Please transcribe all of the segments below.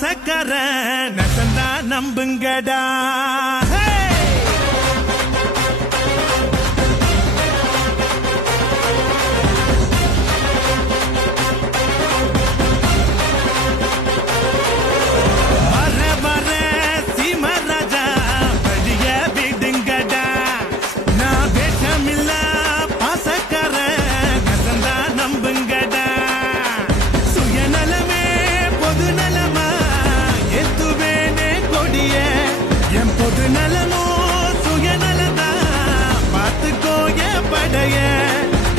பாசக்கார நசந்தா நம்புங்கடா. பொது நலமோ சுயநலதா பார்த்துக்கோ என் படைய.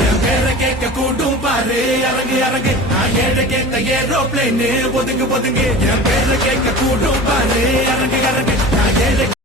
என் பேரை கேட்க கூட்டும் பாரு இறங்கு இறங்கு. நான் ஏழை கேட்ட ஏரோப்ளேனு ஒதுங்கு ஒதுங்கு. என் பேரை கேட்க கூட்டும் பாரு இறங்கு இறங்கு. நான் ஏழை